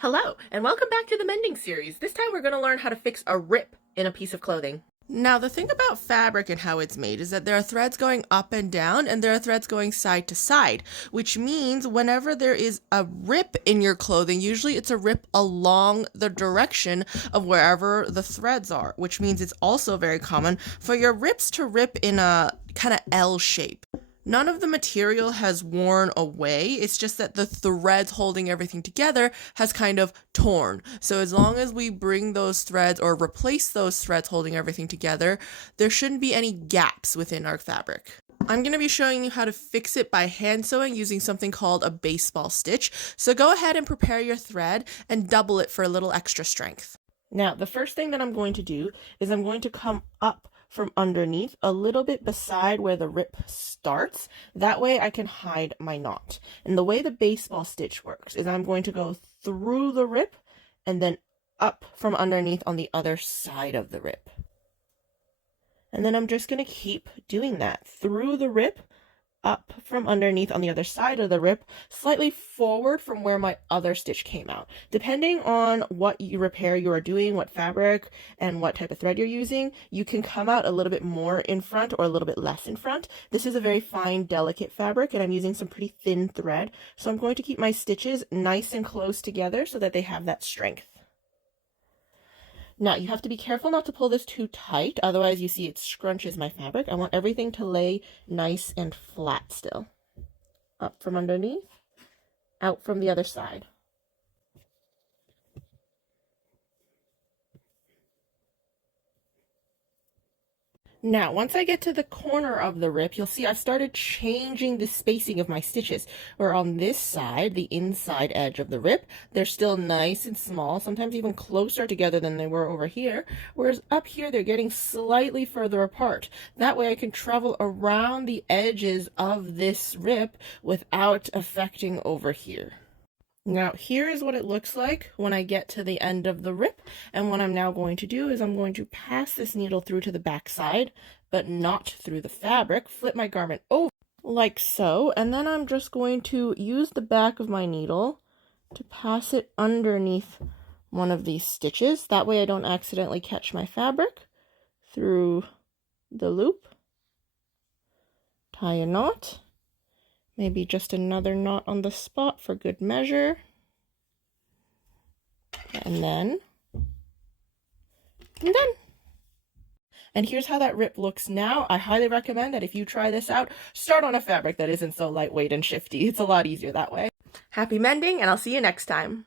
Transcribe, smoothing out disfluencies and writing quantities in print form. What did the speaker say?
Hello, and welcome back to the mending series. This time we're going to learn how to fix a rip in a piece of clothing. Now, the thing about fabric and how it's made is that there are threads going up and down, and there are threads going side to side, which means whenever there is a rip in your clothing, usually it's a rip along the direction of wherever the threads are, which means it's also very common for your rips to rip in a kind of L shape. None of the material has worn away. It's just that the threads holding everything together has kind of torn. So as long as we bring those threads or replace those threads holding everything together, there shouldn't be any gaps within our fabric. I'm going to be showing you how to fix it by hand sewing using something called a baseball stitch. So go ahead and prepare your thread and double it for a little extra strength. Now, the first thing that I'm going to do is I'm going to come up from underneath a little bit beside where the rip starts. That way I can hide my knot. And the way the baseball stitch works is I'm going to go through the rip and then up from underneath on the other side of the rip. And then I'm just going to keep doing that through the rip, up from underneath on the other side of the rip, slightly forward from where my other stitch came out. Depending on what repair you are doing, what fabric and what type of thread you're using, you can come out a little bit more in front or a little bit less in front. This is a very fine, delicate fabric, and I'm using some pretty thin thread. So I'm going to keep my stitches nice and close together so that they have that strength. Now, you have to be careful not to pull this too tight, otherwise you see it scrunches my fabric. I want everything to lay nice and flat still. Up from underneath, out from the other side. Now, once I get to the corner of the rip, you'll see I've started changing the spacing of my stitches. Where on this side, the inside edge of the rip, they're still nice and small, sometimes even closer together than they were over here. Whereas up here, they're getting slightly further apart. That way I can travel around the edges of this rip without affecting over here. Now, here is what it looks like when I get to the end of the rip, and what I'm now going to do is I'm going to pass this needle through to the back side, but not through the fabric, flip my garment over like so, and then I'm just going to use the back of my needle to pass it underneath one of these stitches. That way I don't accidentally catch my fabric through the loop. Tie a knot. Maybe just another knot on the spot for good measure. And then I'm done. And here's how that rip looks now. I highly recommend that if you try this out, start on a fabric that isn't so lightweight and shifty. It's a lot easier that way. Happy mending, and I'll see you next time.